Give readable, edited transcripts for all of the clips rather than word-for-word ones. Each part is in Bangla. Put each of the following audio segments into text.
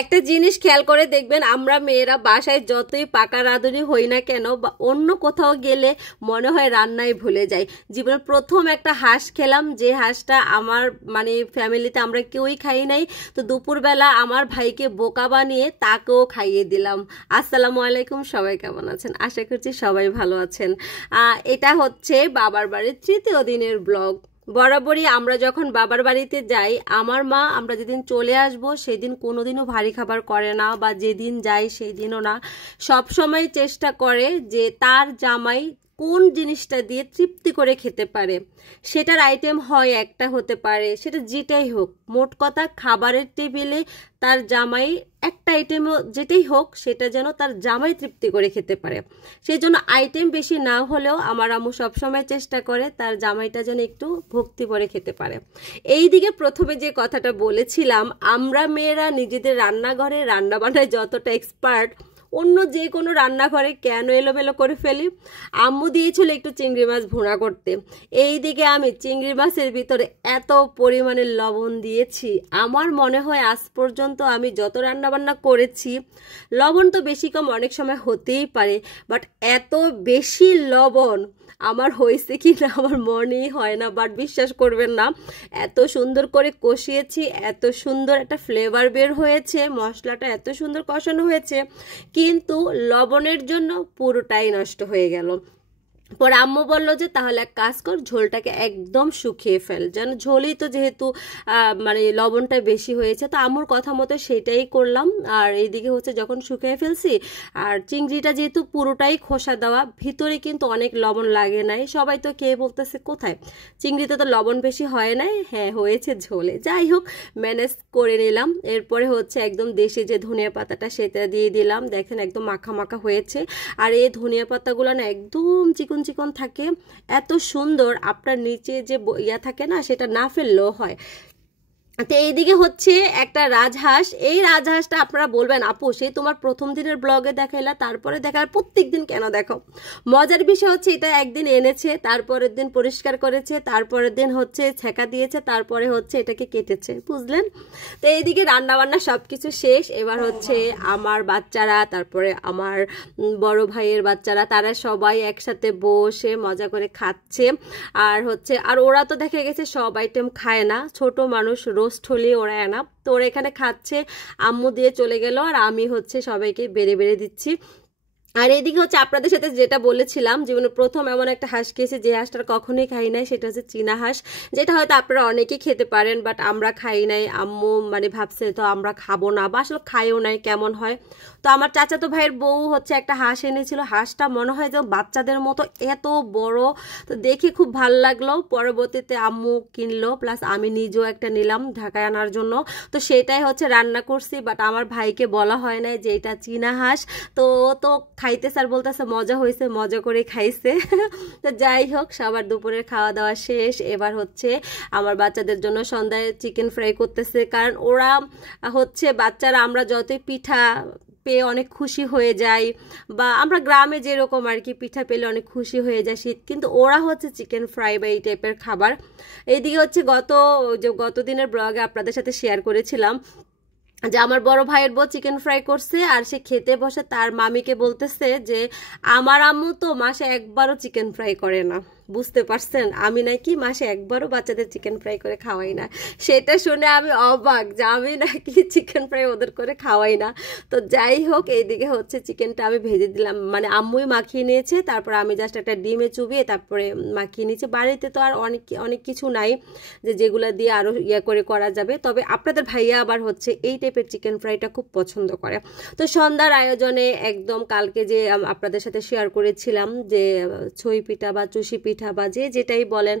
একটা জিনিস খেয়াল করে দেখবেন, আমরা মেয়েরা বাসায় যতই পাকা রাঁধুনি হই না কেন বা অন্য কোথাও গেলে মনে হয় রান্নাই ভুলে যাই। জীবনের প্রথম একটা হাঁস খেলাম, যে হাঁসটা আমার মানে ফ্যামিলিতে আমরা কেউই খাই নাই। তো দুপুরবেলা আমার ভাইকে বোকা বানিয়ে তাকেও খাইয়ে দিলাম। আসসালামু আলাইকুম, সবাই কেমন আছেন? আশা করছি সবাই ভালো আছেন। এটা হচ্ছে বাবার বাড়ির তৃতীয় দিনের ব্লগ। বরাবরই আমরা যখন বাবার বাড়িতে যাই, আমার মা আমরা যেদিন চলে আসব সেদিন কোনোদিনও ভারী খাবার করে না, বা যেদিন যাই সেই দিনও না। সব সময় চেষ্টা করে যে তার জামাই কোন জিনিসটা দিয়ে তৃপ্তি করে খেতে পারে, সেটার আইটেম হয় একটা হতে পারে, সেটা যেটাই হোক, মোট কথা খাবারের টেবিলে তার জামাই একটা আইটেমও যেটাই হোক সেটা যেন তার জামাই তৃপ্তি করে খেতে পারে। সেই জন্য আইটেম বেশি না হলেও আমার আম্মু সবসময় চেষ্টা করে তার জামাইটা যেন একটু ভক্তি করে খেতে পারে। এই দিকে প্রথমে যে কথাটা বলেছিলাম, আমরা মেয়েরা নিজেদের রান্নাঘরে রান্নাবান্নায় যতটা এক্সপার্ট, অন্য যে কোনো রান্নাঘরে কেন এলোমেলো করে ফেলি। আম্মু দিয়েছিল একটু চিংড়ি মাছ ভুনা করতে, এই দিকে আমি চিংড়ি মাছের ভিতরে এত পরিমাণে লবণ দিয়েছি, আমার মনে হয় আজ পর্যন্ত আমি যত রান্নাবান্না করেছি, লবণ তো বেশি কম অনেক সময় হতেই পারে, বাট এত বেশি লবণ আমার হয়েছে কি না আমার মনেই হয় না। বাট বিশ্বাস করবেন না, এত সুন্দর করে কষিয়েছি, এত সুন্দর একটা ফ্লেভার বের হয়েছে, মশলাটা এত সুন্দর কষানো হয়েছে, কিন্তু লবণের জন্য পুরোটাই নষ্ট হয়ে গেল। পরে আম্মু বললো যে তাহলে এক কাজ কর, ঝোলটাকে একদম শুকিয়ে ফেল, যেন ঝোলই তো যেহেতু মানে লবণটা বেশি হয়েছে। তো আম্মুর কথা মতো সেটাই করলাম। আর এইদিকে হচ্ছে যখন শুকিয়ে ফেলছি, আর চিংড়িটা যেহেতু পুরোটাই খোসা দেওয়া, ভিতরে কিন্তু অনেক লবণ লাগে নাই। সবাই তো খেয়ে বলতেছে কোথায় চিংড়িতে তো লবণ বেশি হয় নাই, হ্যাঁ হয়েছে ঝোলে। যাই হোক, ম্যানেজ করে নিলাম। এরপরে হচ্ছে একদম দেশি যে ধনিয়া পাতাটা সেটা দিয়ে দিলাম, দেখেন একদম মাখা মাখা হয়েছে। আর এই ধনিয়া পাতাগুলো না একদম চিকন চিকন থাকে, এত সুন্দর, আপনার নিচে যে ইয়া থাকে না সেটা না ফেললেও হয়। তো এইদিকে হচ্ছে একটা রাজহাঁস। এই রাজহাঁসটা আপনারা বলবেন আপু সেই তোমার প্রথম দিনের ব্লগে দেখাইলা, তারপরে দেখার প্রত্যেক দিন কেন দেখো? মজার বিষয় হচ্ছে এটা একদিন এনেছে, তারপরের দিন পরিষ্কার করেছে, তারপরের দিন হচ্ছে ছেঁকা দিয়েছে, তারপরে হচ্ছে এটাকে কেটেছে, বুঝলেন? তো এইদিকে রান্নাবান্না সব কিছু শেষ। এবার হচ্ছে আমার বাচ্চারা, তারপরে আমার বড় ভাইয়ের বাচ্চারা, তারা সবাই একসাথে বসে মজা করে খাচ্ছে। আর হচ্ছে আর ওরা তো দেখা গেছে সব আইটেম খায় না, ছোট মানুষ, রোস্ট হলে ওরা এনা, তো ওরা এখানে খাচ্ছে। আম্মু দিয়ে চলে গেল, আর আমি হচ্ছে সবাইকে বেড়ে বেড়ে দিচ্ছি। আর এইদিকে হচ্ছে আপনাদের সাথে যেটা বলেছিলাম, জীবনে প্রথম এমন একটা হাঁস খেয়েছি যে হাঁসটার কখনোই খাই নাই, সেটা হচ্ছে চীনা হাঁস, যেটা হয়তো আপনারা অনেকেই খেতে পারেন, বাট আমরা খাই নাই। আম্মু মানে ভাবছে তো আমরা খাবো না, বা আসলে খাইও নাই, কেমন হয়। তো আমার চাচাতো ভাইয়ের বউ হচ্ছে একটা হাঁস এনেছিল, হাঁসটা মনে হয় যে বাচ্চাদের মতো এত বড়, তো দেখে খুব ভালো লাগলো। পরবর্তীতে আম্মু কিনলো, প্লাস আমি নিজেও একটা নিলাম ঢাকায় আনার জন্য। তো সেটাই হচ্ছে রান্না করছি, বাট আমার ভাইকে বলা হয় না যে এটা চীনা হাঁস। তো তো খাইতে স্যার বলতেছে মজা হয়েছে, মজা করে খাইছে। তো যাই হোক, সবার দুপুরের খাওয়া দাওয়া শেষ। এবার হচ্ছে আমার বাচ্চাদের জন্য সন্ধ্যায় চিকেন ফ্রাই করতেছে, কারণ ওরা হচ্ছে বাচ্চারা আমরা যতই পিঠা পেয়ে অনেক খুশি হয়ে যাই, বা আমরা গ্রামে যেরকম আর কি পিঠা পেলে অনেক খুশি হয়ে যায় শীত, কিন্তু ওরা হচ্ছে চিকেন ফ্রাই বা এই টাইপের খাবার। এইদিকে হচ্ছে গত দিনের ব্লগে আপনাদের সাথে শেয়ার করেছিলাম যে আমার বড় ভাইয়ের বউ চিকেন ফ্রাই করছে, আর সে খেতে বসে তার মামিকে বলতেছে যে আমার আম্মু তো মাসে একবারও চিকেন ফ্রাই করে না। বুঝতে পারছেন, আমি নাকি মাসে একবারও বাচ্চাদের চিকেন ফ্রাই করে খাওয়াই না। সেটা শুনে আমি অবাক যে আমি নাকি চিকেন ফ্রাই ওদের করে খাওয়াই না। তো যাই হোক, এইদিকে হচ্ছে চিকেনটা আমি ভেজে দিলাম, মানে আম্মুই মাখিয়ে নিয়েছে, তারপর আমি জাস্ট একটা ডিমে চুবিয়ে তারপরে মাখিয়ে নিয়েছি। বাড়িতে তো আর অনেক কিছু নাই যেগুলো দিয়ে আরও করে করা যাবে, তবে আপনাদের ভাইয়া আবার হচ্ছে এই টাইপের চিকেন ফ্রাইটা খুব পছন্দ করে। তো সন্ধ্যার আয়োজনে একদম কালকে যে আপনাদের সাথে শেয়ার করেছিলাম যে ছই পিঠা বা চুষি পিঠা বা যেটাই বলেন,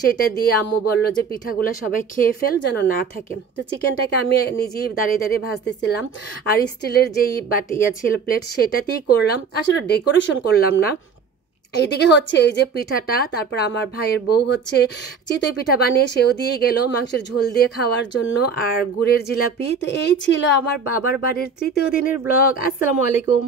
সেটা দিয়ে আম্মু বলল যে পিঠাগুলো সবাই খেয়ে ফেল যেন না থাকে। তো চিকেনটাকে আমি নিজেই দাঁড়িয়ে দাঁড়িয়ে ভাজতেছিলাম, আর স্টিলের যেই ইয়া ছিল প্লেট সেটাতেই করলাম, আসলে ডেকোরেশন করলাম না। এইদিকে হচ্ছে এই যে পিঠাটা, তারপর আমার ভাইয়ের বউ হচ্ছে চিতই পিঠা বানিয়ে সেও দিয়ে গেল মাংসের ঝোল দিয়ে খাওয়ার জন্য, আর গুড়ের জিলাপি। তো এই ছিল আমার বাবার বাড়ির তৃতীয় দিনের ব্লগ। আসসালামু আলাইকুম।